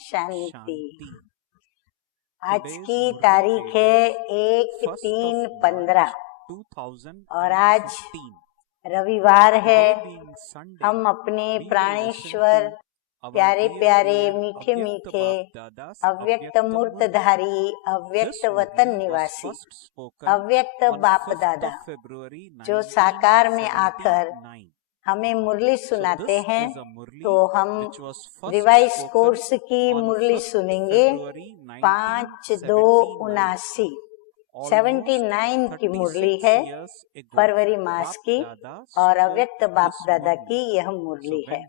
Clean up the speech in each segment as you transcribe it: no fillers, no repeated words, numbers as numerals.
शांति। आज की तारीख है 1/3/15 और आज रविवार है। हम अपने प्राणेश्वर प्यारे प्यारे मीठे मीठे अव्यक्त मूर्तधारी अव्यक्त वतन निवासी अव्यक्त बाप दादा जो साकार में आकर हमें मुरली सुनाते हैं, तो हम रिवाइज कोर्स की मुरली सुनेंगे 5/2/79 79 की मुरली है, फरवरी मास की, और अव्यक्त बाप दादा की यह मुरली है।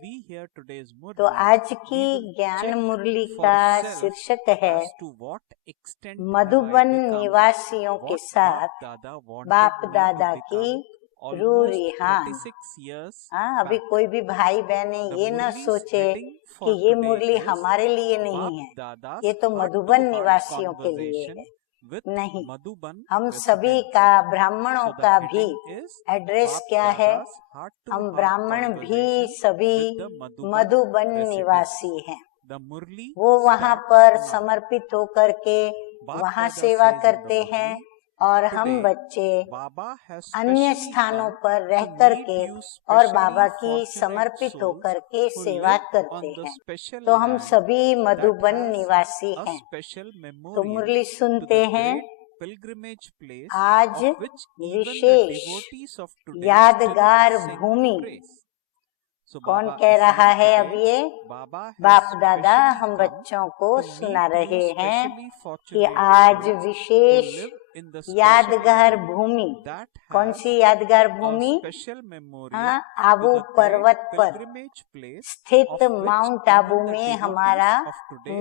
तो आज की ज्ञान मुरली का शीर्षक है मधुबन निवासियों के साथ बाप दादा की रूरिहान। अभी कोई भी भाई बहने ये न सोचे कि ये मुरली हमारे लिए नहीं है, ये तो मधुबन निवासियों के लिए है। नहीं, हम सभी का, ब्राह्मणों का भी एड्रेस क्या है? हम ब्राह्मण भी सभी मधुबन निवासी हैं। वो वहाँ पर समर्पित होकर के वहाँ सेवा करते हैं, और हम बच्चे अन्य स्थानों पर रह कर के और बाबा की समर्पित होकर के सेवा करते हैं। तो हम सभी मधुबन निवासी हैं। तो मुरली सुनते हैं। आज विशेष यादगार भूमि कौन कह रहा है? अब ये बाप दादा हम बच्चों को सुना रहे हैं कि आज विशेष यादगार भूमि। कौन सी यादगार भूमि? आबू पर्वत पर स्थित माउंट आबू में हमारा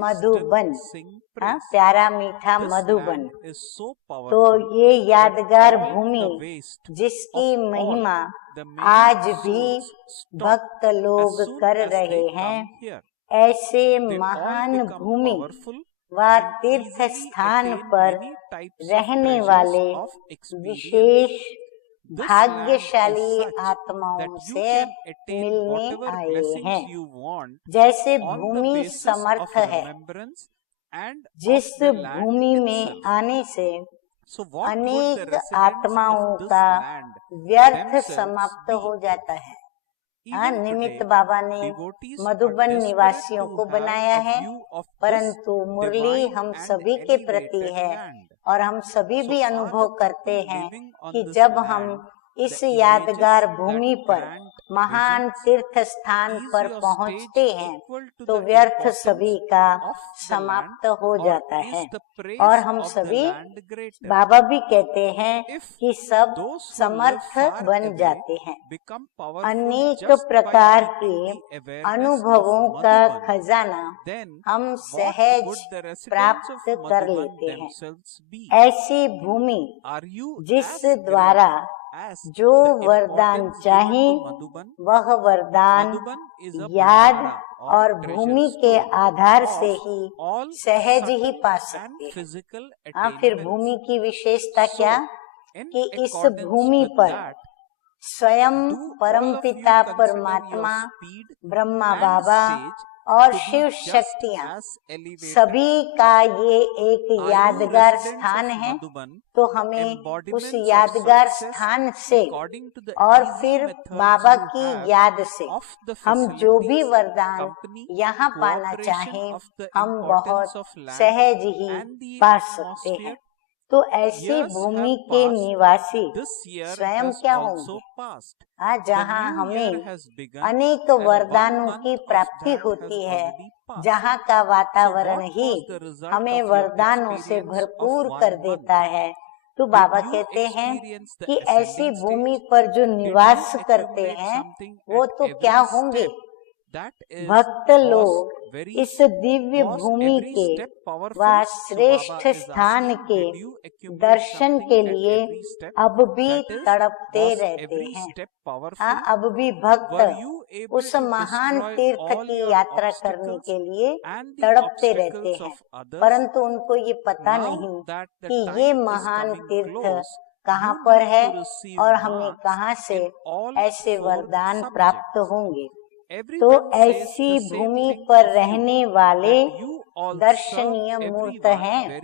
मधुबन, प्यारा मीठा मधुबन। तो ये यादगार भूमि जिसकी महिमा आज भी भक्त लोग कर रहे हैं, ऐसे महान भूमि व तीर्थ स्थान पर रहने वाले विशेष भाग्यशाली आत्माओं से मिलने आए हैं। जैसे भूमि समर्थ है, जिस भूमि में आने से अनेक आत्माओं का व्यर्थ समाप्त हो जाता है। निमित्त बाबा ने मधुबन निवासियों को बनाया है, परंतु मुरली हम सभी के प्रति है, और हम सभी भी अनुभव करते हैं कि जब हम इस यादगार भूमि पर, महान तीर्थ स्थान पर पहुंचते हैं, तो व्यर्थ सभी का समाप्त हो जाता है। और हम सभी, बाबा भी कहते हैं कि सब समर्थ बन जाते हैं। अनेक प्रकार के अनुभवों का खजाना हम सहज प्राप्त कर लेते हैं। ऐसी भूमि जिस द्वारा जो वरदान चाहे वह वरदान याद और भूमि के आधार से ही सहज ही पा सकते हैं। फिर भूमि की विशेषता क्या? कि इस भूमि पर स्वयं परमपिता परमात्मा, ब्रह्मा बाबा और शिव शक्तियाँ सभी का ये एक यादगार स्थान है। तो हमें उस यादगार स्थान से और फिर बाबा की याद से हम जो भी वरदान यहाँ पाना चाहें, हम बहुत सहज ही पा सकते हैं। तो ऐसी भूमि के निवासी स्वयं क्या होंगे? जहाँ हमें अनेक वरदानों की प्राप्ति होती है, जहाँ का वातावरण ही हमें वरदानों से भरपूर कर देता है। तो बाबा कहते हैं कि ऐसी भूमि पर जो निवास करते हैं वो तो क्या होंगे? भक्त लोग इस दिव्य भूमि के व श्रेष्ठ स्थान के दर्शन के लिए अब भी तड़पते रहते हैं। अब भी भक्त उस महान तीर्थ की यात्रा करने के लिए तड़पते रहते हैं, परंतु उनको ये पता नहीं कि ये महान तीर्थ कहाँ पर है और हमें कहाँ से ऐसे वरदान प्राप्त होंगे। तो ऐसी भूमि पर रहने वाले दर्शनीय मूर्त हैं।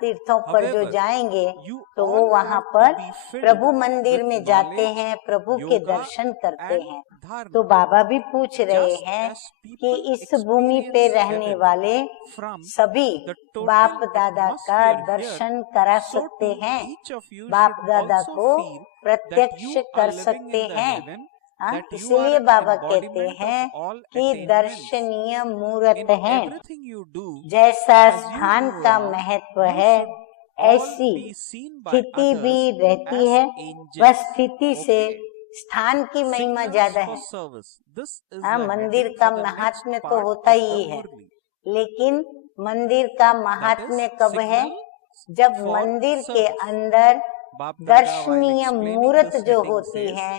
तीर्थों पर जो जाएंगे तो वो वहाँ पर प्रभु मंदिर में जाते हैं, प्रभु के दर्शन करते हैं। तो बाबा भी पूछ रहे हैं कि इस भूमि पे रहने वाले सभी बाप दादा का दर्शन करा सकते हैं, बाप दादा को प्रत्यक्ष कर सकते हैं। इसलिए बाबा कहते हैं कि दर्शनीय मूर्त है। जैसा स्थान का महत्व है ऐसी स्थिति भी रहती है, बस स्थिति से स्थान की महिमा ज्यादा है। मंदिर का महात्म्य तो होता ही है, लेकिन मंदिर का महात्म्य कब है? जब मंदिर के अंदर दर्शनीय मूर्त जो होती है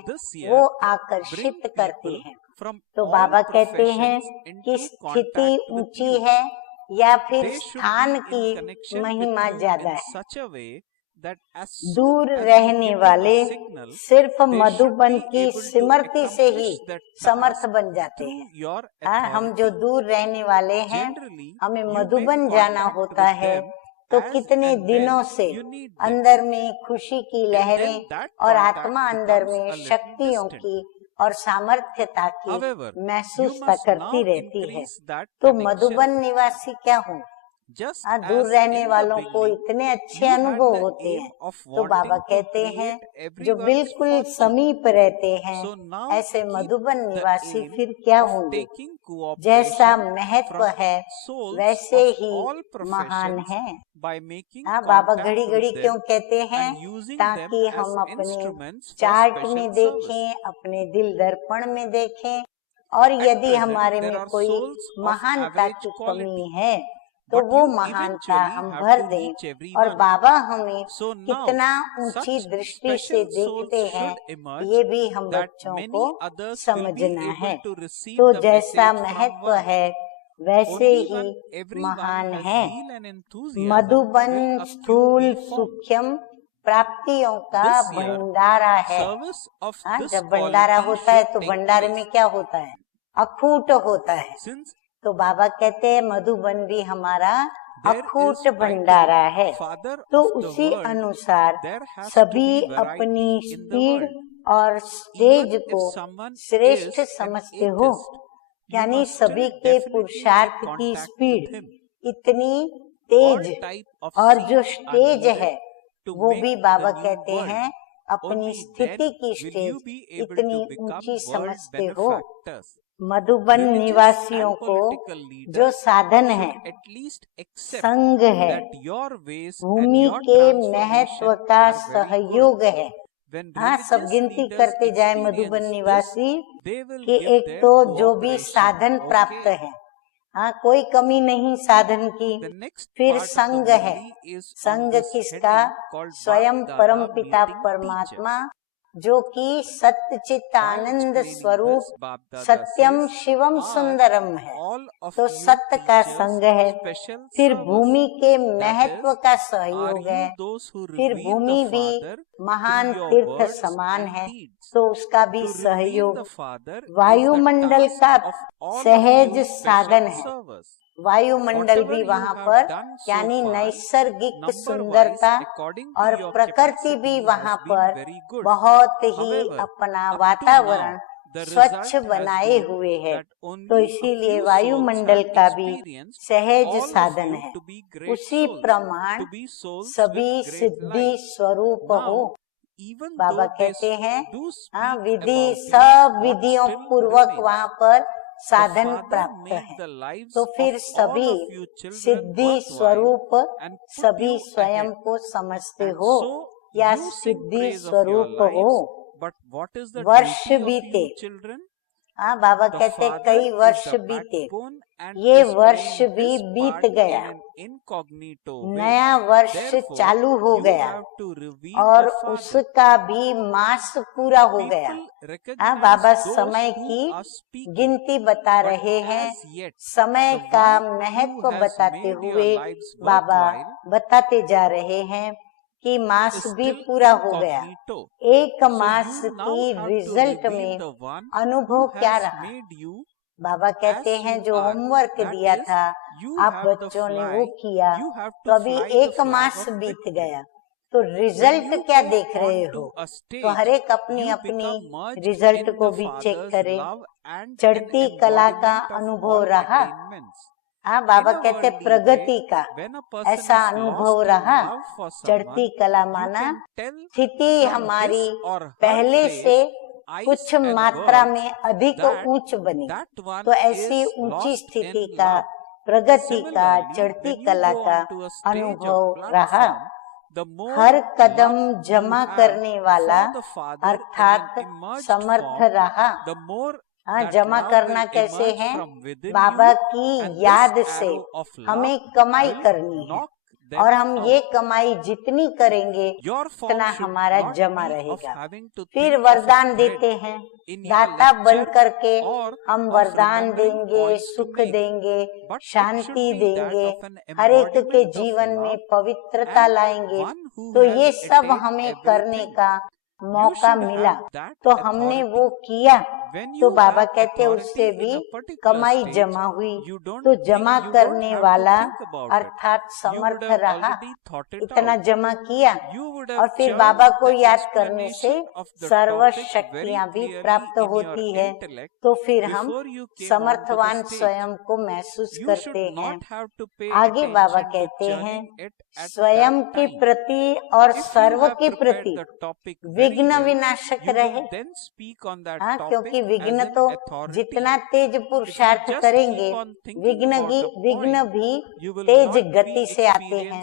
वो आकर्षित करती है। तो बाबा कहते हैं कि स्थिति ऊंची है या फिर स्थान की महिमा ज्यादा है। दूर रहने वाले सिर्फ मधुबन की स्मृति से ही समर्थ बन जाते हैं। हम जो दूर रहने वाले हैं, हमें मधुबन जाना होता है, तो कितने दिनों से अंदर में खुशी की लहरें और आत्मा अंदर में शक्तियों की और सामर्थ्यता की महसूसता करती रहती है। तो मधुबन निवासी क्या हूँ? दूर रहने वालों को इतने अच्छे अनुभव होते हैं। तो बाबा कहते हैं जो बिल्कुल समीप रहते हैं ऐसे मधुबन निवासी फिर क्या होंगे? जैसा महत्व है वैसे ही महान है। बाबा घड़ी घड़ी क्यों कहते हैं? ताकि हम अपने चार्ट में देखें, अपने दिल दर्पण में देखें, और यदि हमारे में कोई महानता की कमी है तो वो महानता हम भर दें। और बाबा हमें कितना ऊंची दृष्टि से देखते हैं ये भी हम बच्चों को समझना है। तो जैसा महत्व है वैसे ही महान है। मधुबन स्थूल सूक्ष्म प्राप्तियों का भंडारा है। जब भंडारा होता है तो भंडारे में क्या होता है? अखूट होता है। तो बाबा कहते हैं मधुबन भी हमारा अखूट भंडारा है। तो उसी अनुसार सभी अपनी स्पीड और स्टेज को श्रेष्ठ समझते हो, यानी सभी के पुरुषार्थ की स्पीड इतनी तेज, और जो स्टेज है वो भी बाबा कहते हैं अपनी स्थिति की स्टेज इतनी ऊंची समझते हो। मधुबन निवासियों को जो साधन है संग है, भूमि के महत्व का सहयोग है। सब गिनती करते जाए मधुबन निवासी कि एक तो जो भी साधन प्राप्त है, कोई कमी नहीं साधन की। फिर संग है। संग किसका? स्वयं परम पिता परमात्मा, जो कि सच्चित आनंद स्वरूप सत्यम शिवम सुंदरम है। तो सत्य का संग है। फिर भूमि के महत्व का सहयोग है। फिर भूमि भी महान तीर्थ समान है तो उसका भी सहयोग। वायुमंडल का सहज साधन है। वायुमंडल भी वहाँ पर यानी नैसर्गिक सुंदरता, और प्रकृति भी वहाँ पर बहुत ही अपना वातावरण स्वच्छ बनाए हुए है। तो इसीलिए वायुमंडल का भी सहज साधन है। उसी प्रमाण सभी सिद्धि स्वरूप हो। बाबा कहते हैं विधि सब विधियों पूर्वक वहाँ पर साधन प्राप्त है। तो फिर सभी सिद्धि स्वरूप सभी स्वयं को समझते हो या सिद्धि स्वरूप हो। वर्ष बीते, बाबा कहते कई वर्ष बीते, ये वर्ष भी बीत गया, नया वर्ष चालू हो गया और उसका भी मास पूरा हो गया। बाबा समय की गिनती बता रहे हैं। समय का महत्व बताते हुए बाबा बताते जा रहे हैं कि मास भी पूरा हो गया। एक मास की रिजल्ट में अनुभव क्या रहा? बाबा कहते हैं जो होमवर्क दिया था आप बच्चों ने वो किया, तो अभी 1 मास बीत गया, तो रिजल्ट क्या देख रहे हो? तो हर एक अपनी अपनी रिजल्ट को भी चेक करे। चढ़ती कला का अनुभव रहा, हाँ बाबा कहते प्रगति का ऐसा अनुभव रहा। चढ़ती कला माना स्थिति हमारी पहले से कुछ मात्रा में अधिक ऊंच बनी, तो ऐसी ऊंची स्थिति का, प्रगति का, चढ़ती कला का अनुभव रहा। हर कदम जमा करने वाला अर्थात समर्थ रहा। हाँ, जमा करना कैसे है? बाबा की याद से हमें कमाई करनी है, और हम ये कमाई जितनी करेंगे उतना हमारा जमा रहेगा। फिर वरदान देते हैं, दाता बन करके हम वरदान देंगे, सुख देंगे, शांति देंगे, हर एक के जीवन में पवित्रता लाएंगे। तो ये सब हमें करने का मौका मिला, तो हमने वो किया, तो बाबा कहते उससे भी कमाई जमा हुई। तो जमा करने वाला अर्थात समर्थ रहा, इतना जमा किया, और फिर बाबा को याद करने से सर्व शक्तियां भी प्राप्त होती है। तो फिर हम समर्थवान स्वयं को महसूस करते हैं। आगे बाबा कहते हैं स्वयं के प्रति और सर्व के प्रति विघ्न विनाशक रहे। हाँ, क्योंकि विघ्न तो जितना तेज पुरुषार्थ करेंगे, विघ्न भी तेज गति से आते हैं,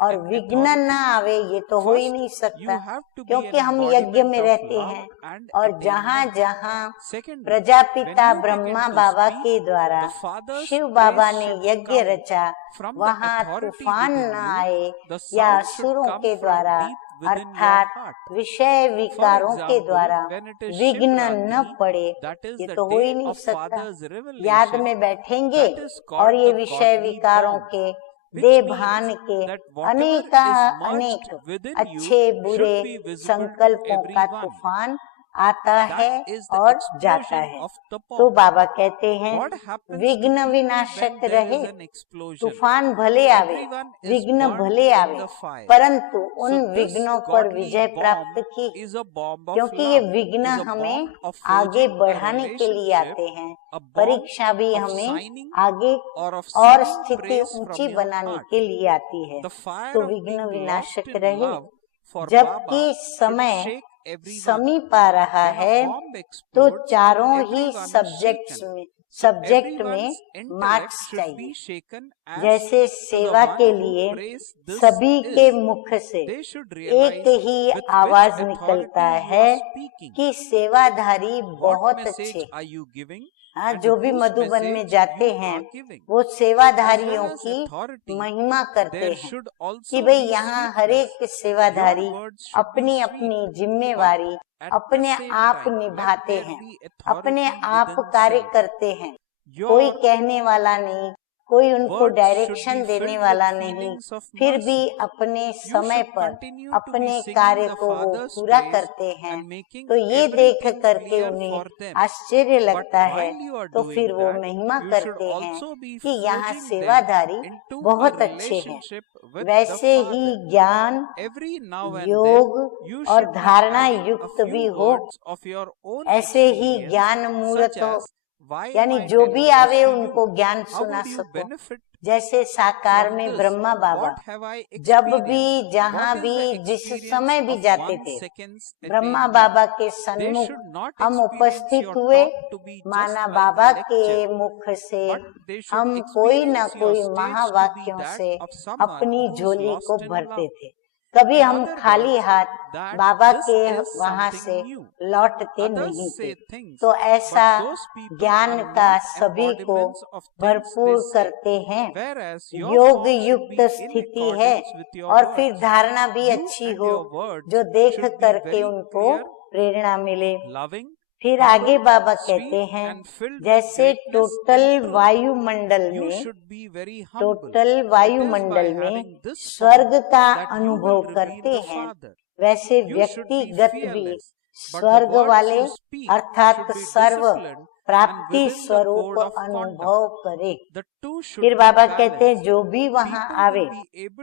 और विघ्न न आवे ये तो हो ही नहीं सकता, क्योंकि हम यज्ञ में रहते हैं। और जहाँ जहाँ प्रजापिता ब्रह्मा बाबा के द्वारा शिव बाबा ने यज्ञ रचा, वहाँ तूफान न आए या असुरों के द्वारा अर्थात विषय विकारों के द्वारा विघ्न न पड़े, ये तो हो ही नहीं सकता। याद में बैठेंगे और ये विषय विकारों के, दे भान के अनेक अच्छे बुरे संकल्पों का तूफान आता है और जाता है। तो बाबा कहते हैं विघ्न विनाशक रहे। तूफान भले आवे, विघ्न भले आवे, परंतु उन विघ्नों पर विजय प्राप्त की, क्योंकि ये विघ्न हमें आगे बढ़ाने के लिए आते हैं। परीक्षा भी हमें आगे और स्थिति ऊंची बनाने के लिए आती है। तो विघ्न विनाशक रहे। जबकि समय समीप आ रहा है, तो चारों ही सब्जेक्ट में मार्क्स चाहिए। जैसे सेवा के लिए सभी के मुख से एक ही आवाज निकलता है कि सेवाधारी बहुत अच्छे। हाँ, जो भी मधुबन में जाते हैं वो सेवाधारियों की महिमा करते हैं कि भाई यहाँ हर एक सेवाधारी अपनी अपनी जिम्मेवारी अपने आप निभाते हैं, अपने आप कार्य करते हैं। कोई कहने वाला नहीं, कोई उनको डायरेक्शन देने वाला नहीं, फिर भी अपने समय पर अपने कार्य को वो पूरा करते हैं। तो ये देख करके उन्हें आश्चर्य लगता है, तो फिर वो महिमा करते हैं कि यहाँ सेवाधारी बहुत अच्छे हैं। वैसे ही ज्ञान, योग और धारणा युक्त भी हो, ऐसे ही ज्ञान मूर्त हो, यानी जो भी आवे उनको ज्ञान सुना सको। जैसे साकार में ब्रह्मा बाबा जब भी जहाँ भी जिस समय भी जाते थे, ब्रह्मा बाबा के सन्मुख हम उपस्थित हुए, माना बाबा के मुख से हम कोई न कोई महावाक्यों से अपनी झोली को भरते थे। कभी हम खाली हाथ बाबा के वहाँ से लौटते नहीं थे। तो ऐसा ज्ञान का सभी को भरपूर करते हैं। योग युक्त स्थिति है, और फिर धारणा भी अच्छी हो जो देख करके उनको प्रेरणा मिले। फिर आगे बाबा कहते हैं जैसे टोटल वायुमंडल में स्वर्ग का अनुभव करते हैं, वैसे व्यक्तिगत भी स्वर्ग वाले अर्थात सर्व प्राप्ति स्वरूप अनुभव करे। फिर बाबा कहते हैं जो भी वहां आवे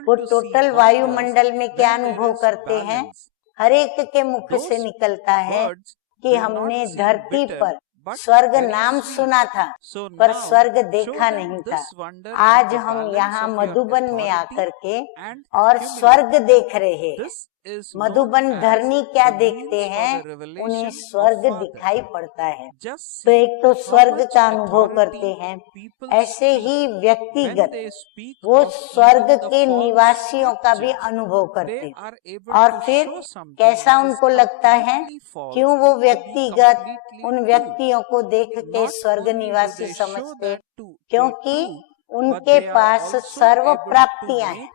वो टोटल वायुमंडल में क्या अनुभव करते हैं, हर एक के मुख से निकलता है कि हमने धरती पर स्वर्ग नाम सुना था पर स्वर्ग देखा नहीं था। आज हम यहाँ मधुबन में आकर के और स्वर्ग देख रहे हैं। मधुबन धरनी क्या देखते हैं, उन्हें स्वर्ग दिखाई पड़ता है। तो एक तो स्वर्ग का अनुभव करते हैं, ऐसे ही व्यक्तिगत वो स्वर्ग के निवासियों का भी अनुभव करते हैं। और फिर कैसा उनको लगता है, क्यों वो व्यक्तिगत उन व्यक्तियों को देख के स्वर्ग निवासी समझते, क्योंकि उनके पास सर्व प्राप्तियां हैं,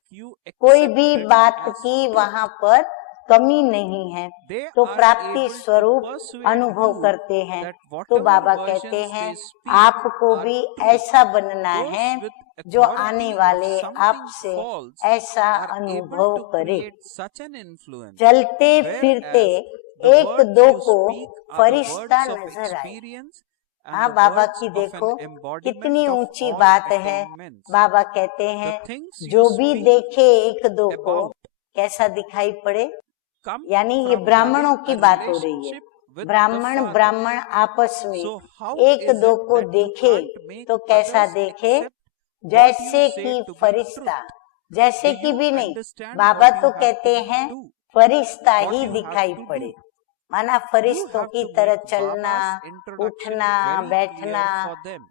कोई भी बात की वहाँ पर कमी नहीं है, तो प्राप्ति स्वरूप अनुभव करते हैं। तो बाबा कहते हैं आपको भी ऐसा बनना है जो आने वाले आपसे ऐसा अनुभव करे। चलते फिरते एक दो को फरिश्ता नजर आए। हाँ बाबा की देखो कितनी ऊंची बात है। बाबा कहते हैं जो भी देखे एक दो को कैसा दिखाई पड़े, यानी ये ब्राह्मणों की बात हो रही है। ब्राह्मण आपस में एक दो को देखे तो कैसा देखे, जैसे कि फरिश्ता, जैसे कि भी नहीं, बाबा तो कहते हैं फरिश्ता ही दिखाई पड़े, माना फरिश्तों की तरह चलना, उठना, बैठना,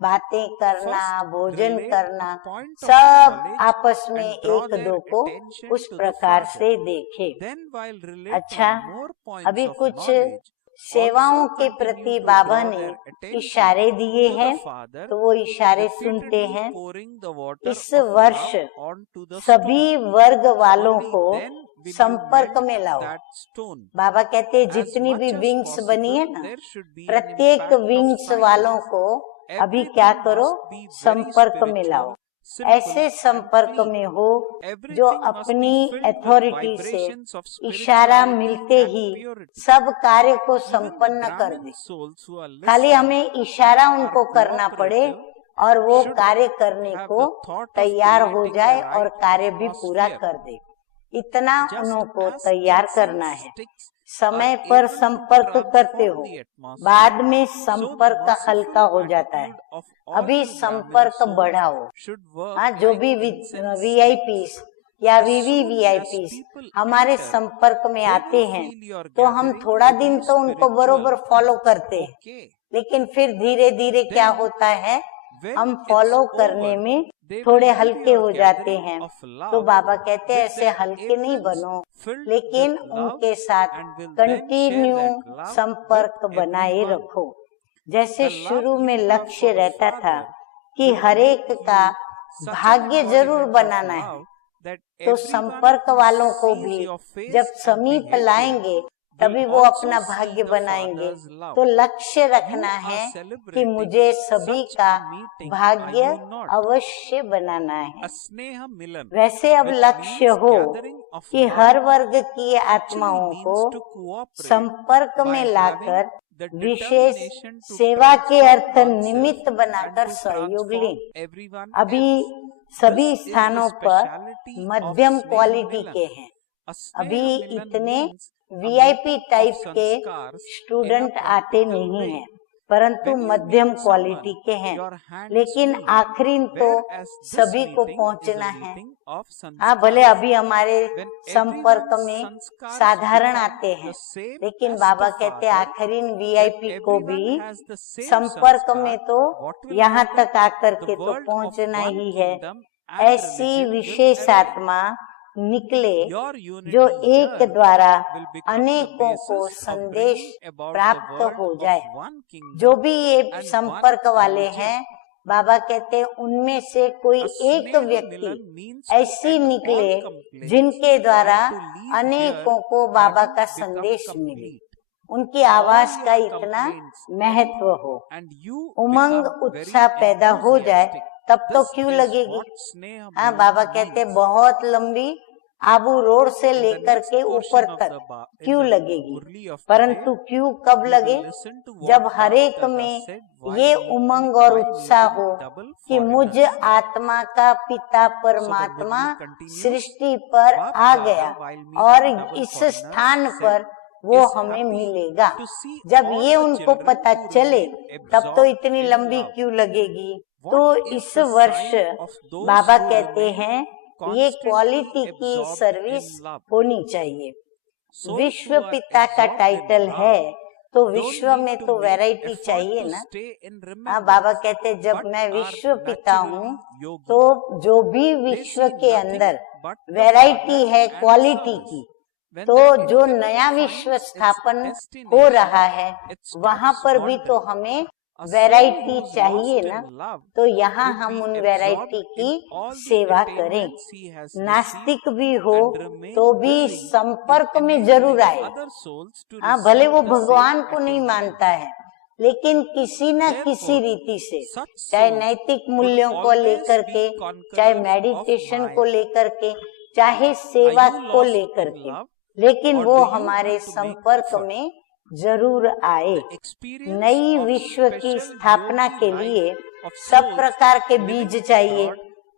बातें करना, भोजन करना, सब आपस में एक दो को उस प्रकार से देखे। अच्छा, अभी कुछ सेवाओं के प्रति बाबा ने इशारे दिए हैं, तो वो इशारे सुनते हैं। इस वर्ष सभी वर्ग वालों को संपर्क में लाओ। बाबा कहते हैं जितनी भी विंग्स बनी है ना, प्रत्येक विंग्स वालों को अभी क्या करो, संपर्क में लाओ। ऐसे संपर्क में हो जो अपनी अथॉरिटी से इशारा मिलते ही सब कार्य को संपन्न कर दे। खाली हमें इशारा उनको करना पड़े और वो कार्य करने को तैयार हो जाए और कार्य भी पूरा कर दे, इतना उनको तैयार करना है। समय पर संपर्क करते हो, बाद में संपर्क हल्का हो जाता है, अभी संपर्क बढ़ाओ। हाँ, जो भी वीआईपीस या वीवीवीआईपीस हमारे संपर्क में आते हैं तो हम थोड़ा दिन तो उनको बरोबर फॉलो करते हैं, लेकिन फिर धीरे धीरे क्या होता है, हम फॉलो करने में थोड़े हल्के हो जाते हैं। तो बाबा कहते हैं ऐसे हल्के नहीं बनो, लेकिन उनके साथ कंटिन्यू संपर्क बनाए रखो। जैसे शुरू में लक्ष्य रहता था कि हरेक का भाग्य जरूर बनाना है, तो संपर्क वालों को भी जब समीप लाएंगे तभी वो अपना भाग्य बनाएंगे। तो लक्ष्य रखना है कि मुझे सभी का भाग्य अवश्य बनाना है। वैसे अब लक्ष्य हो कि हर वर्ग की आत्माओं को संपर्क में लाकर विशेष सेवा के अर्थ निमित्त बनाकर सहयोग लें। अभी सभी स्थानों पर मध्यम क्वालिटी के हैं, अभी इतने वीआईपी टाइप के स्टूडेंट आते नहीं हैं, परंतु मध्यम क्वालिटी के हैं। लेकिन आखिरी तो सभी को पहुंचना है। हाँ, भले अभी हमारे संपर्क में साधारण आते हैं, लेकिन बाबा कहते हैं आखिरी वीआईपी को भी संपर्क में तो यहाँ तक आकर के तो पहुंचना ही है। ऐसी विशेष आत्मा निकले जो एक द्वारा अनेकों को संदेश प्राप्त हो जाए। जो भी ये संपर्क वाले हैं, बाबा कहते हैं उनमें से कोई एक व्यक्ति ऐसी निकले जिनके द्वारा अनेकों को बाबा का संदेश मिले, उनकी आवाज का इतना महत्व हो, उमंग उत्साह पैदा हो जाए, तब तो क्यों लगेगी। हाँ, बाबा कहते बहुत लंबी आबू रोड से लेकर के ऊपर तक क्यों लगेगी, परंतु क्यों कब लगे, जब हरेक में ये उमंग और उत्साह हो कि मुझ आत्मा का पिता परमात्मा सृष्टि पर आ गया और इस स्थान पर वो हमें मिलेगा। जब ये उनको पता चले तब तो इतनी लंबी क्यों लगेगी। तो इस वर्ष बाबा कहते हैं ये क्वालिटी की सर्विस होनी चाहिए। विश्व पिता का टाइटल है तो विश्व में तो वैरायटी चाहिए ना। हाँ, बाबा कहते जब मैं विश्व पिता हूँ तो जो भी विश्व के अंदर वैरायटी है क्वालिटी की, तो जो नया विश्व स्थापन हो रहा है वहां पर भी तो हमें वैरायटी चाहिए ना। तो यहाँ हम उन वैरायटी की सेवा करें। नास्तिक भी हो तो भी संपर्क में जरूर आए। हाँ, भले वो भगवान को नहीं मानता है लेकिन किसी न किसी रीति से, चाहे नैतिक मूल्यों को लेकर के, चाहे मेडिटेशन को लेकर के, चाहे सेवा को लेकर के, लेकिन वो हमारे संपर्क में जरूर आए। नई विश्व की स्थापना के लिए सब प्रकार के बीज चाहिए,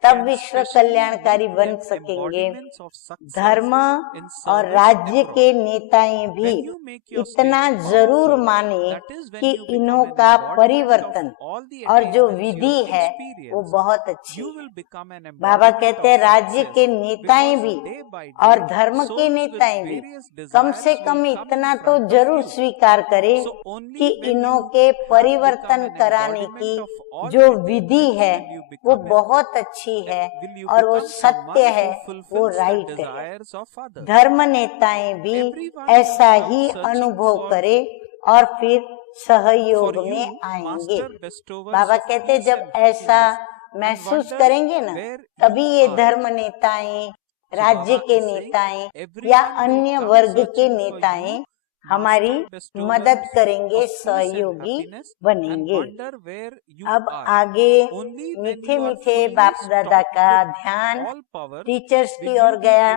तब विश्व कल्याणकारी बन सकेंगे। धर्म और राज्य के नेताएं भी इतना जरूर माने कि इन्हों का परिवर्तन और जो विधि है वो बहुत अच्छी है। बाबा कहते हैं राज्य के नेताएं भी और धर्म के नेताएं भी कम से कम इतना तो जरूर स्वीकार करें कि इन्हों के परिवर्तन कराने की जो विधि है वो बहुत अच्छी है और वो सत्य है, वो राइट है। धर्म नेताएं भी ऐसा ही अनुभव करें और फिर सहयोग में आएंगे। बाबा कहते जब ऐसा महसूस करेंगे ना तभी ये धर्म नेताएं, राज्य के नेताएं या अन्य वर्ग के नेताएं हमारी मदद करेंगे, सहयोगी बनेंगे। अब आगे मीठे मीठे बाप दादा का ध्यान टीचर्स की ओर गया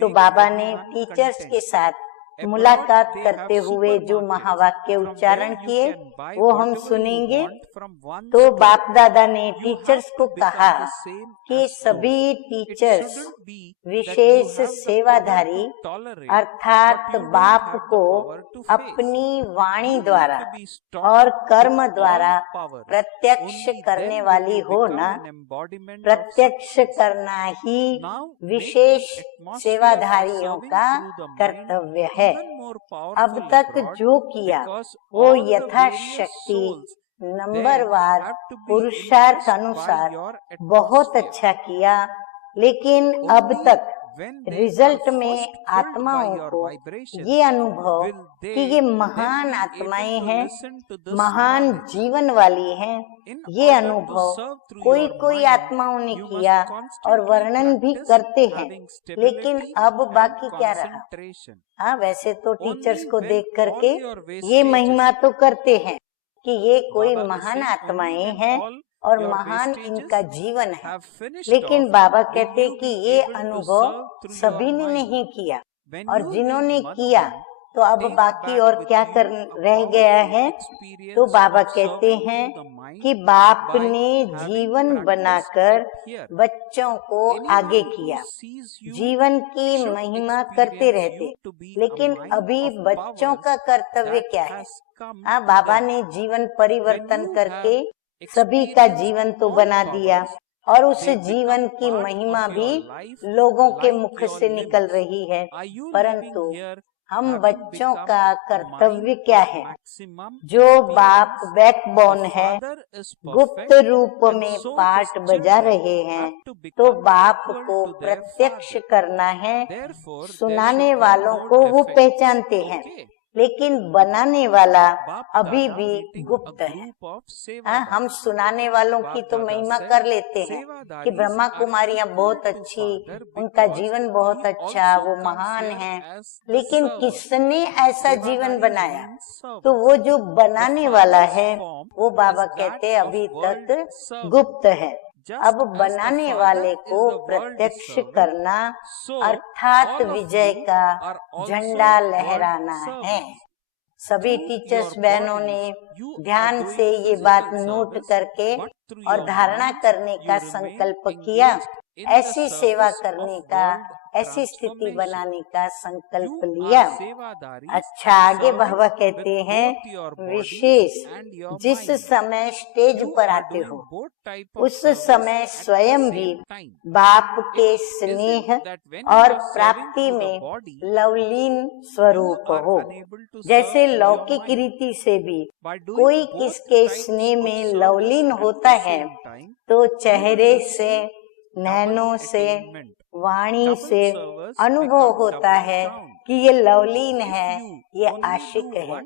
तो बाबा ने टीचर्स के साथ मुलाकात करते हुए जो महावाक्य उच्चारण किए वो हम सुनेंगे। तो बाप दादा ने टीचर्स को कहा कि सभी टीचर्स विशेष सेवाधारी अर्थात बाप को अपनी वाणी द्वारा और कर्म द्वारा प्रत्यक्ष करने वाली हो ना। प्रत्यक्ष करना ही विशेष सेवाधारियों का कर्तव्य है। अब तक जो किया वो यथाशक्ति नंबरवार पुरुषार्थ अनुसार बहुत अच्छा किया, लेकिन अब तक रिजल्ट में आत्माओं को ये अनुभव कि ये महान आत्माएं हैं, महान जीवन वाली हैं, ये अनुभव कोई कोई आत्माओं ने किया और वर्णन भी करते हैं। लेकिन अब बाकी क्या रहा। हाँ, वैसे तो टीचर्स को देख करके ये महिमा तो करते हैं कि ये कोई महान आत्माएं हैं और महान इनका जीवन है, लेकिन बाबा कहते कि ये अनुभव सभी ने नहीं किया और जिन्होंने किया तो अब बाकी और क्या कर रह गया है। तो बाबा कहते हैं कि बाप ने जीवन बनाकर बच्चों को आगे किया, जीवन की महिमा करते रहते, लेकिन अभी बच्चों का कर्तव्य क्या है। हाँ, बाबा ने जीवन परिवर्तन करके सभी का जीवन तो बना दिया और उस जीवन की महिमा भी लोगों के मुख से निकल रही है, परंतु हम बच्चों का कर्तव्य क्या है। जो बाप बैकबोन है, गुप्त रूप में पार्ट बजा रहे हैं, तो बाप को प्रत्यक्ष करना है। सुनाने वालों को वो पहचानते हैं, लेकिन बनाने वाला अभी भी गुप्त है। हाँ, हम सुनाने वालों की तो महिमा कर लेते हैं कि ब्रह्मा कुमारियां बहुत अच्छी, उनका जीवन बहुत अच्छा, वो महान है, लेकिन किसने ऐसा जीवन बनाया। तो वो जो बनाने वाला है वो बाबा कहते अभी तक गुप्त है। अब बनाने वाले को प्रत्यक्ष करना अर्थात विजय का झंडा लहराना है। सभी टीचर्स बहनों ने ध्यान से ये बात नोट करके और धारणा करने का संकल्प किया, ऐसी सेवा करने का, ऐसी स्थिति बनाने का संकल्प लिया। अच्छा, आगे बाबा कहते हैं विशेष जिस समय स्टेज पर आते हो उस समय स्वयं भी बाप के स्नेह और प्राप्ति में लवलीन स्वरूप हो। जैसे लौकिक रीति से भी कोई किसके स्नेह में लवलीन होता है तो चेहरे से, नैनों से, वाणी से अनुभव होता है कि ये लवलीन है, ये आशिक है।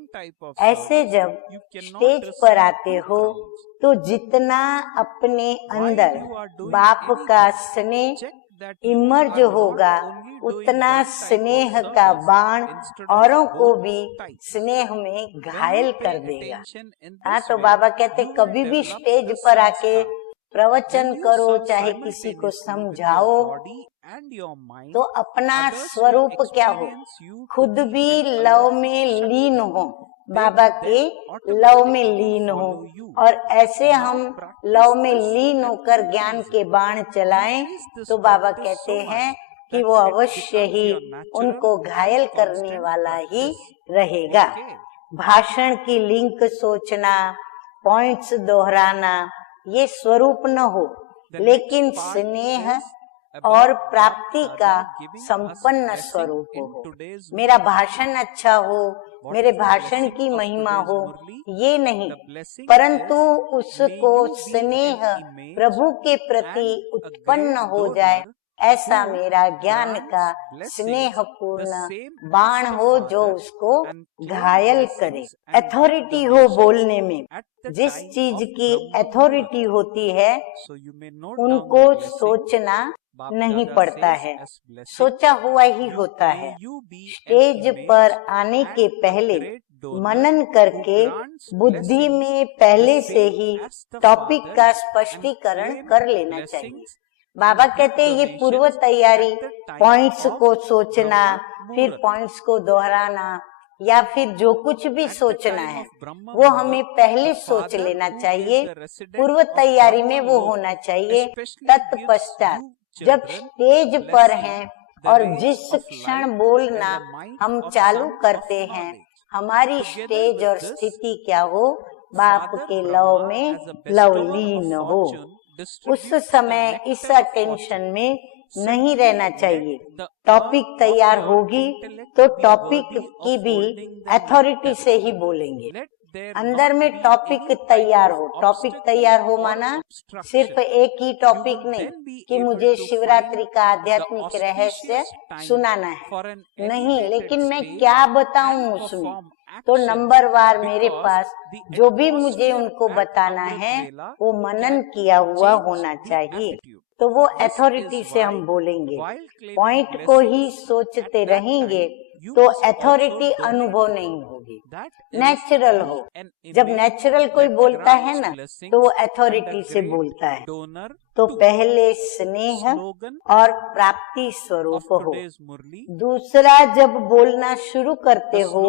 ऐसे जब स्टेज पर आते हो तो जितना अपने अंदर बाप का स्नेह इमर्ज होगा उतना स्नेह का बाण औरों को भी स्नेह में घायल कर देगा। हाँ, तो बाबा कहते कभी भी स्टेज पर आके प्रवचन करो, चाहे किसी को समझाओ, तो अपना स्वरूप क्या हो, खुद भी लव में लीन हो, बाबा के लव में लीन हो। और ऐसे हम लव में लीन होकर ज्ञान के बाण चलाएं तो बाबा कहते हैं कि वो अवश्य ही उनको घायल करने वाला ही रहेगा। भाषण की लिंक सोचना, पॉइंट्स दोहराना, ये स्वरूप न हो, लेकिन स्नेह और प्राप्ति का संपन्न स्वरूप हो। मेरा भाषण अच्छा हो, मेरे भाषण की महिमा हो, ये नहीं, परंतु उसको स्नेह प्रभु के प्रति उत्पन्न हो जाए, ऐसा मेरा ज्ञान का स्नेहपूर्ण बाण हो जो उसको घायल करे। अथॉरिटी हो बोलने में, जिस चीज की अथॉरिटी होती है उनको सोचना नहीं पड़ता है, सोचा हुआ ही होता है। स्टेज पर आने के पहले मनन करके बुद्धि में पहले से ही टॉपिक का स्पष्टीकरण कर लेना चाहिए। बाबा कहते हैं ये पूर्व तैयारी, पॉइंट्स को सोचना, फिर पॉइंट्स को दोहराना या फिर जो कुछ भी सोचना है वो हमें पहले सोच लेना चाहिए, पूर्व तैयारी में वो होना चाहिए। तत्पश्चात जब स्टेज पर हैं और जिस क्षण बोलना हम चालू करते हैं, हमारी स्टेज और स्थिति क्या हो, बाप के लव में लवलीन हो। उस समय इस अटेंशन में नहीं रहना चाहिए। टॉपिक तैयार होगी तो टॉपिक की भी अथॉरिटी से ही बोलेंगे। अंदर में टॉपिक तैयार हो, टॉपिक तैयार हो माना सिर्फ एक ही टॉपिक नहीं कि मुझे शिवरात्रि का आध्यात्मिक रहस्य सुनाना है, नहीं, लेकिन मैं क्या बताऊं उसमें, तो नंबर वार मेरे पास जो भी मुझे उनको बताना है वो मनन किया हुआ होना चाहिए, तो वो अथॉरिटी से हम बोलेंगे। पॉइंट को ही सोचते रहेंगे तो अथॉरिटी अनुभव नहीं होगी, नेचुरल हो। जब नेचुरल कोई बोलता है ना तो वो अथॉरिटी से बोलता है। तो पहले स्नेह और प्राप्ति स्वरूप हो। दूसरा, जब बोलना शुरू करते हो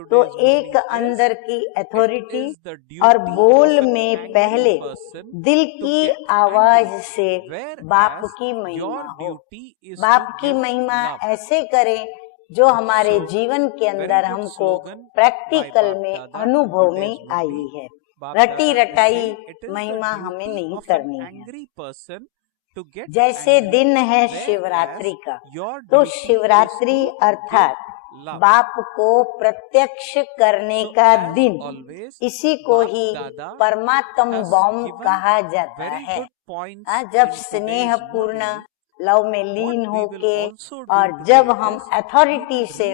तो एक अंदर की अथॉरिटी और बोल में पहले दिल की आवाज से बाप की महिमा हो। बाप की महिमा ऐसे करें जो हमारे जीवन के अंदर हमको प्रैक्टिकल में, अनुभव में आई है। रटी रटाई महिमा हमें नहीं करनी है। जैसे दिन है शिवरात्रि का, तो शिवरात्रि अर्थात बाप को प्रत्यक्ष करने का दिन, इसी को ही परमात्म बॉम कहा जाता है। जब स्नेह पूर्ण लव में लीन होके और जब हम अथॉरिटी से,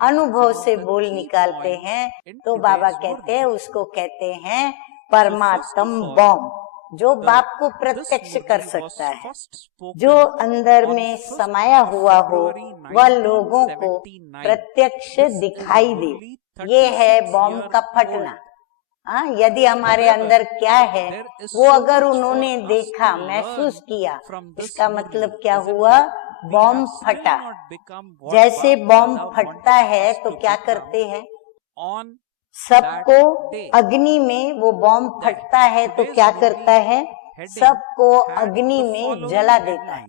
अनुभव से बोल निकालते हैं तो बाबा कहते हैं उसको कहते हैं परमात्म बॉम, जो बाप को प्रत्यक्ष कर सकता है। जो अंदर में समाया हुआ हो वह लोगों को प्रत्यक्ष दिखाई दे, ये है बॉम्ब का फटना। हाँ, यदि हमारे अंदर क्या है वो अगर उन्होंने देखा, महसूस किया, इसका मतलब क्या हुआ? बॉम्ब फटा। जैसे बॉम्ब फटता है तो क्या करते हैं? सबको अग्नि में, वो बॉम्ब फटता है तो क्या करता है? सबको अग्नि में जला देता है।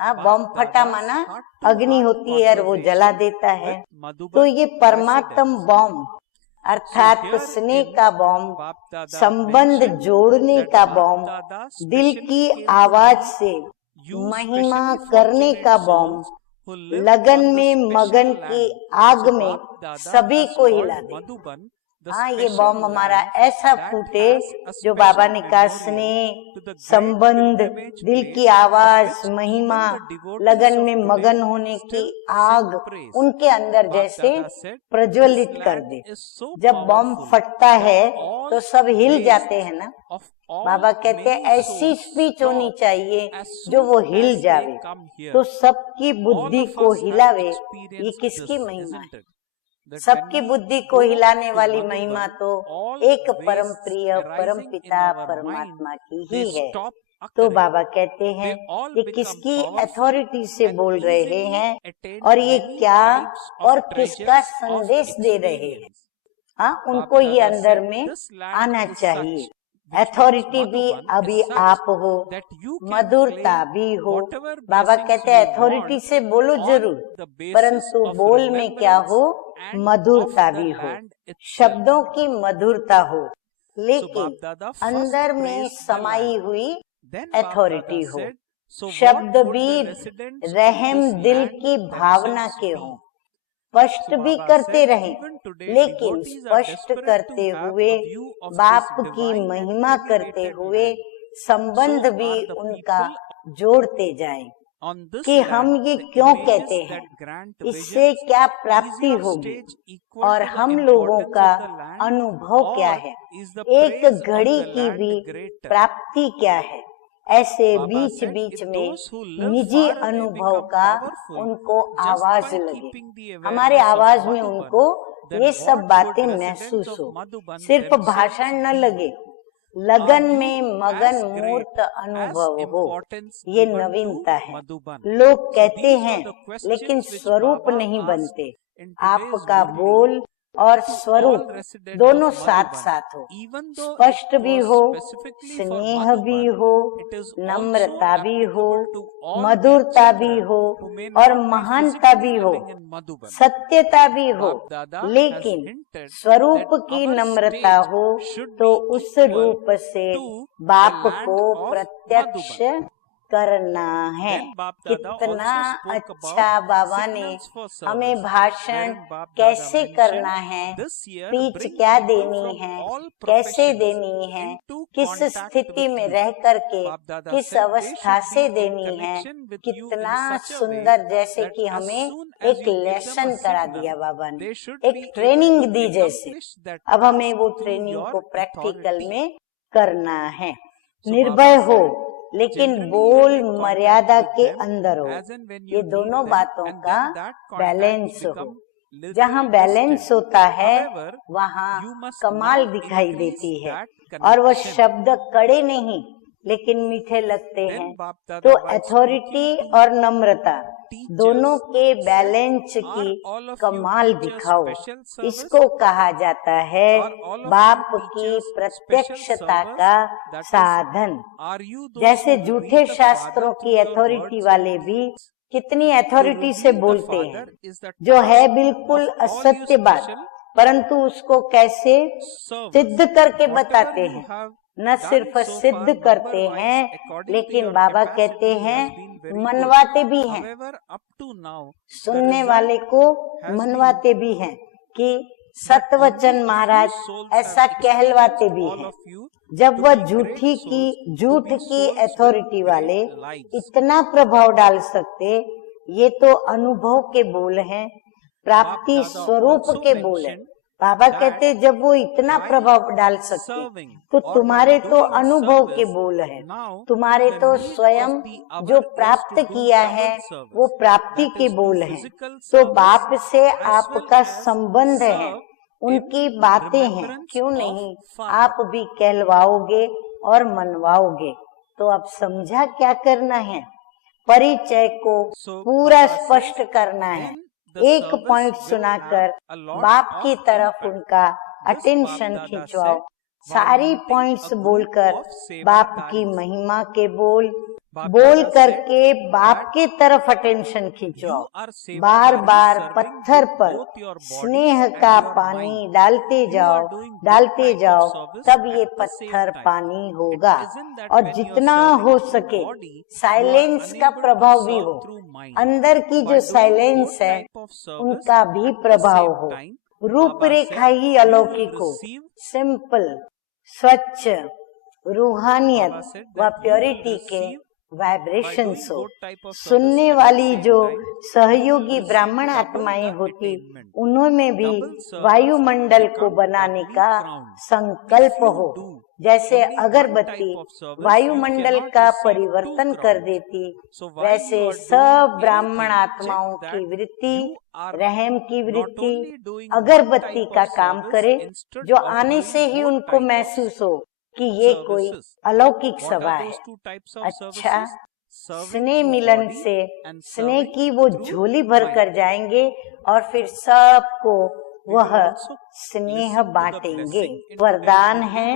हाँ, बॉम्ब फटा माना अग्नि होती है और वो जला देता है। तो ये परमात्म बॉम्ब अर्थात स्नेह का बॉम्ब, संबंध जोड़ने का बॉम्ब, दिल की आवाज से महिमा करने का बॉम्ब, लगन में मगन की आग में सभी को हिला दे। हाँ, ये बॉम्ब हमारा ऐसा फूटे जो बाबा ने कहा स्नेह, संबंध, दिल की आवाज, महिमा, लगन में मगन होने की आग उनके अंदर जैसे प्रज्वलित कर दे। जब बॉम्ब फटता है तो सब हिल जाते हैं ना। बाबा कहते हैं ऐसी स्पीच होनी चाहिए जो वो हिल जावे, तो सबकी बुद्धि को हिलावे। ये किसकी महिमा है? सबकी बुद्धि को हिलाने वाली महिमा तो एक परम प्रिय परम पिता परमात्मा की ही है। तो बाबा कहते हैं ये किसकी अथॉरिटी से बोल रहे हैं और ये क्या और किसका संदेश दे रहे हैं? हाँ, उनको ये अंदर में आना चाहिए। अथॉरिटी भी अभी आप हो, मधुरता भी हो। बाबा कहते हैं अथॉरिटी से बोलो जरूर, परंतु बोल में क्या हो? मधुरता भी हो, शब्दों की मधुरता हो, लेकिन अंदर में समाई हुई अथॉरिटी हो। शब्द भी रहम दिल की भावना के हो, स्पष्ट भी करते रहें, लेकिन स्पष्ट करते हुए बाप की महिमा करते हुए संबंध भी उनका जोड़ते जाएं कि हम ये क्यों कहते हैं, इससे क्या प्राप्ति होगी और हम लोगों का अनुभव क्या है, एक घड़ी की भी प्राप्ति क्या है। ऐसे बीच बीच में निजी अनुभव का उनको आवाज लगे, हमारे आवाज में उनको ये सब बातें महसूस हो, सिर्फ भाषण न लगे, लगन में मगन मूर्त अनुभव हो। ये नवीनता है। लोग कहते हैं लेकिन स्वरूप नहीं बनते। आपका बोल और स्वरूप दोनों साथ साथ हो, स्पष्ट भी हो, स्नेह भी हो, नम्रता भी हो, मधुरता भी हो और महानता भी हो, सत्यता भी हो, लेकिन स्वरूप की नम्रता हो तो उस रूप से बाप को प्रत्यक्ष करना है। कितना अच्छा बाबा ने हमें भाषण कैसे करना है, स्पीच क्या देनी है, कैसे देनी है, किस स्थिति में रह करके किस अवस्था से देनी है, कितना सुंदर, जैसे कि हमें एक लेसन करा दिया बाबा ने, एक ट्रेनिंग दी जैसे। अब हमें वो ट्रेनिंग को प्रैक्टिकल में करना है। निर्भय हो लेकिन बोल मर्यादा के अंदर हो। ये दोनों बातों का बैलेंस हो। जहाँ बैलेंस होता है वहाँ कमाल दिखाई देती है और वह शब्द कड़े नहीं लेकिन मीठे लगते हैं। तो अथॉरिटी और नम्रता दोनों के बैलेंस की कमाल दिखाओ, इसको कहा जाता है बाप की प्रत्यक्षता का साधन। जैसे झूठे शास्त्रों की अथॉरिटी वाले भी कितनी अथॉरिटी से बोलते हैं, जो है बिल्कुल असत्य बात, परंतु उसको कैसे सिद्ध करके बताते हैं। न सिर्फ सिद्ध करते हैं लेकिन बाबा कहते हैं मनवाते भी हैं, सुनने वाले को मनवाते भी हैं कि सतवचन महाराज ऐसा कहलवाते भी हैं। जब वह झूठ की अथॉरिटी वाले इतना प्रभाव डाल सकते, ये तो अनुभव के बोल हैं, प्राप्ति स्वरूप के बोल हैं। बाबा कहते जब वो इतना प्रभाव डाल सकते तो तुम्हारे तो अनुभव के बोल है, तुम्हारे तो स्वयं जो प्राप्त किया है वो प्राप्ति के बोल है। तो बाप से आपका संबंध है, उनकी बातें हैं, क्यों नहीं आप भी कहलवाओगे और मनवाओगे। तो अब समझा क्या करना है, परिचय को पूरा स्पष्ट करना है। एक पॉइंट सुनाकर बाप की तरफ उनका अटेंशन खिंचवाओ, सारी पॉइंट्स बोलकर बाप की महिमा के बोल करके बाप की तरफ अटेंशन खिंचवाओ। बार बार पत्थर पर स्नेह का पानी डालते जाओ, तब ये पत्थर पानी होगा। और जितना हो सके साइलेंस का प्रभाव भी हो, अंदर की जो साइलेंस है उनका भी प्रभाव हो। रूपरेखा ही अलौकिक हो, सिंपल, स्वच्छ, रूहानियत व प्योरिटी के वाइब्रेशंस हो। सुनने वाली जो सहयोगी ब्राह्मण आत्माएं होती, उन्होंने भी वायुमंडल को बनाने का संकल्प हो। जैसे अगरबत्ती वायुमंडल का परिवर्तन कर देती, वैसे सब ब्राह्मण आत्माओं की वृत्ति, रहम की वृत्ति अगरबत्ती का काम करे, जो आने से ही उनको महसूस हो कि ये कोई अलौकिक सभा है। अच्छा, स्नेह मिलन से स्नेह की वो झोली भर कर जाएंगे और फिर सबको वह स्नेह बांटेंगे। वरदान है,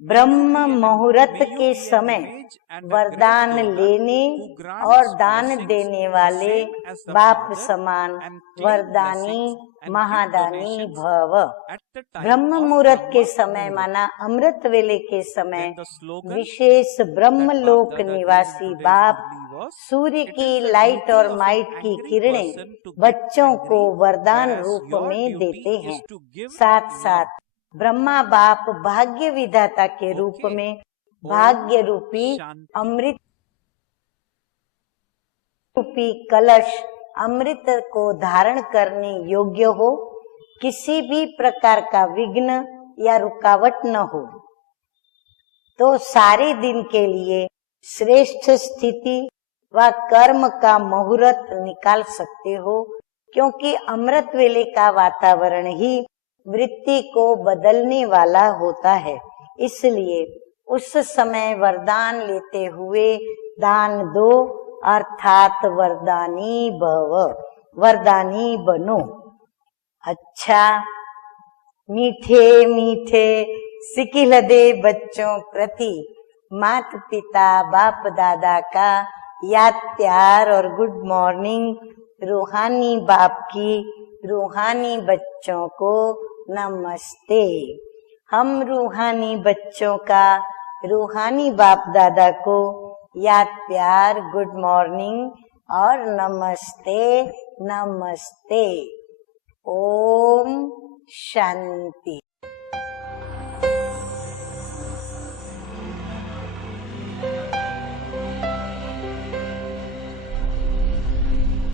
ब्रह्म मुहूर्त के समय वरदान लेने और दान देने वाले बाप समान वरदानी महादानी भव। ब्रह्म मुहूर्त के समय माना अमृत वेले के समय विशेष ब्रह्म लोक निवासी बाप सूर्य की लाइट और माइट की किरणें बच्चों को वरदान रूप में देते हैं। साथ साथ ब्रह्मा बाप भाग्य विधाता के रूप में भाग्य रूपी अमृत रूपी कलश अमृत को धारण करने योग्य हो, किसी भी प्रकार का विघ्न या रुकावट न हो, तो सारे दिन के लिए श्रेष्ठ स्थिति व कर्म का मुहूर्त निकाल सकते हो, क्योंकि अमृत वेले का वातावरण ही वृत्ति को बदलने वाला होता है। इसलिए उस समय वरदान लेते हुए दान दो, अर्थात वरदानी भव, वरदानी बनो। अच्छा, मीठे मीठे सिकिलदे बच्चों प्रति मात पिता बाप दादा का याद प्यार और गुड मॉर्निंग। रूहानी बाप की रूहानी बच्चों को नमस्ते। हम रूहानी बच्चों का रूहानी बाप दादा को याद प्यार गुड मॉर्निंग और नमस्ते नमस्ते। ओम शांति।